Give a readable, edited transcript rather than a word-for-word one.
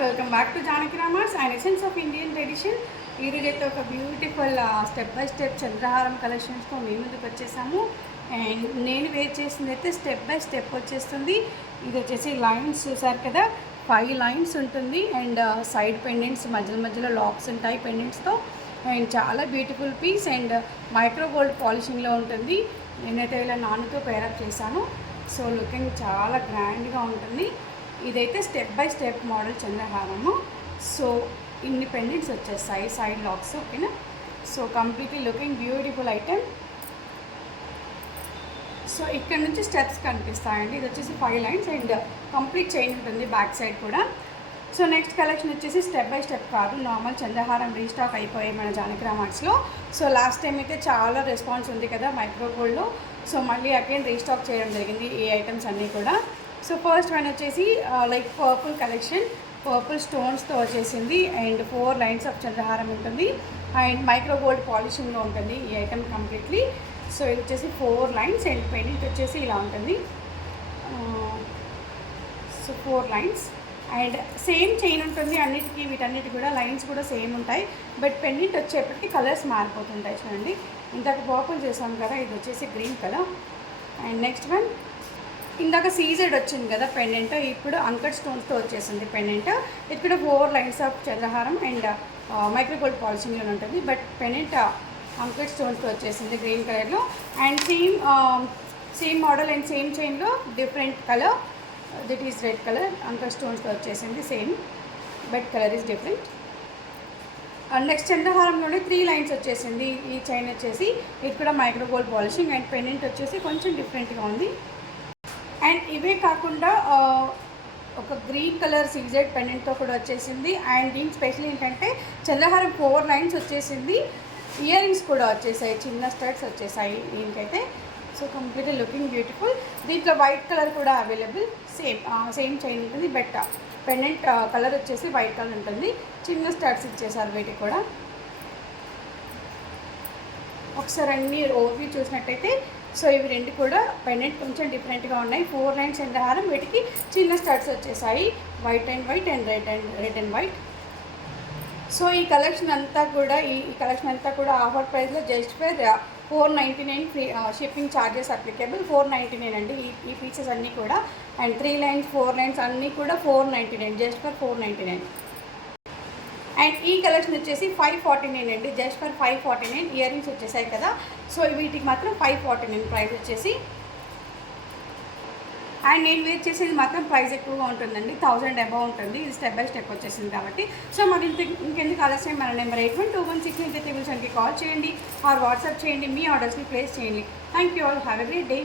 Welcome back to Janaki Ramars and essence of Indian tradition. ఈరోజైతే ఒక beautiful step by step చంద్రహారం కలెక్షన్స్తో మేము ముందుకు వచ్చేసాము. అండ్ నేను వేర్ చేసింది అయితే స్టెప్ బై స్టెప్ వచ్చేస్తుంది. ఇది వచ్చేసి లైన్స్ చూసారు కదా, 5 లైన్స్ ఉంటుంది. అండ్ సైడ్ పెండెంట్స్ మధ్యలో లాక్స్ ఉంటాయి పెండెంట్స్తో. అండ్ చాలా beautiful piece and micro gold పాలిషింగ్లో ఉంటుంది. నేనైతే ఇలా నానుతో పేరప్ చేశాను. సో లుకింగ్ చాలా గ్రాండ్గా ఉంటుంది. ఇదైతే స్టెప్ బై స్టెప్ మోడల్ చంద్రహారము. సో ఇన్ని పెండెంట్స్ వచ్చేస్తాయి, సైడ్ లాక్స్. ఓకేనా? So completely looking beautiful item. So ఇక్కడ నుంచి స్టెప్స్ కనిపిస్తాయండి. ఇది వచ్చేసి 5 లైన్స్ అండ్ కంప్లీట్ చైన్ ఉంటుంది బ్యాక్ సైడ్ కూడా. సో నెక్స్ట్ కలెక్షన్ వచ్చేసి స్టెప్ బై స్టెప్ కాదు, నార్మల్ చంద్రహారం రీస్టాక్ అయిపోయాయి మన జానకి రామర్స్లో. సో లాస్ట్ టైం అయితే చాలా రెస్పాన్స్ ఉంది కదా మైక్రో గోల్డ్లో. సో మళ్ళీ అగైన్ రీస్టాక్ చేయడం జరిగింది ఈ ఐటమ్స్ అన్నీ కూడా. సో ఫస్ట్ వన్ వచ్చేసి లైక్ పర్పుల్ కలెక్షన్, పర్పుల్ స్టోన్స్తో వచ్చేసింది. అండ్ 4 లైన్స్ ఆఫ్ చంద్రహారం ఉంటుంది అండ్ మైక్రో గోల్డ్ పాలిషింగ్లో ఉంటుంది ఈ ఐటమ్ కంప్లీట్లీ. సో ఇది వచ్చేసి 4 లైన్స్ అండ్ పెండెంట్ వచ్చేసి ఇలా ఉంటుంది. So 4 lines and same chain ఉంటుంది అన్నిటికీ. వీటన్నిటి కూడా లైన్స్ కూడా సేమ్ ఉంటాయి, బట్ పెండెంట్ వచ్చేప్పటికి కలర్స్ మారిపోతుంటాయి. చూడండి, ఇందాక పర్పుల్ చేసాం కదా, ఇది వచ్చేసి green colour. And next one ఇందాక సీజెడ్ వచ్చింది కదా పెండెంట్, ఇప్పుడు అంకట్ స్టోన్స్తో వచ్చేసింది పెండెంట్. ఇక్కడ 4 లైన్స్ ఆఫ్ చంద్రహారం అండ్ మైక్రో గోల్డ్ పాలిషింగ్లో ఉంటుంది, బట్ పెండెంట్ అంకట్ స్టోన్స్తో వచ్చేసింది గ్రీన్ కలర్లో. And same model and same చైన్లో different colour, this is red colour. Uncut స్టోన్స్తో వచ్చేసింది same, but colour is different. And next చంద్రహారంలోనే 3 లైన్స్ వచ్చేసింది. ఈ చైన్ వచ్చేసి ఇది కూడా micro gold polishing and pendant వచ్చేసి కొంచెం డిఫరెంట్గా ఉంది. అండ్ ఇవే కాకుండా ఒక గ్రీన్ కలర్ సీజెడ్ పెండెంట్తో కూడా వచ్చేసింది. అండ్ దీని స్పెషల్ ఏంటంటే చంద్రహారం 4 లైన్స్ వచ్చేసింది, ఇయర్ రింగ్స్ కూడా వచ్చేసాయి, చిన్న స్టడ్స్ వచ్చేసాయి దీనికైతే. So completely looking beautiful. దీంట్లో వైట్ కలర్ కూడా అవైలబుల్, సేమ్ చైన్ ఉంటుంది, బట్ పెండెంట్ కలర్ వచ్చేసి వైట్ కలర్ ఉంటుంది. చిన్న స్టడ్స్ ఇచ్చేసారు వీటికి కూడా. ఒకసారి అన్ని ఓవర్వ్యూ చూసినట్టయితే సో ఇవి రెండు కూడా పెండెంట్ కొంచెం డిఫరెంట్గా ఉన్నాయి. 4 లైన్స్ చంద్రహారం, వీటికి చిన్న స్టడ్స్ వచ్చేసాయి, white and white and red and white. So ఈ కలెక్షన్ అంతా కూడా ఆఫర్ ప్రైస్లో just for 499 free, shipping charges applicable. 499 అండి ఈ పీసెస్ అన్నీ కూడా. అండ్ 3 లైన్స్ 4 లైన్స్ అన్నీ కూడా 499, జస్ట్ ఫర్ 499. అండ్ ఈ కలెక్షన్ వచ్చేసి 549 అండి, జస్ట్ ఫర్ 549. ఇయర్ రింగ్స్ వచ్చేసాయి కదా, సో వీటికి మాత్రం 549 ప్రైస్ వచ్చేసి. అండ్ నేను వేర్ చేసేది మాత్రం ప్రైస్ ఎక్కువగా ఉంటుందండి, 1000 అబౌవ్ ఉంటుంది. ఇది స్టెప్ బై స్టెప్ వచ్చేసింది కాబట్టి. సో మరి ఇంకెందుకు ఆలస్యం, మన నెంబర్ 812169 కాల్ చేయండి ఆర్ వాట్సాప్ చేయండి, మీ ఆర్డర్స్ని ప్లేస్ చేయండి. Thank you all, have a great day.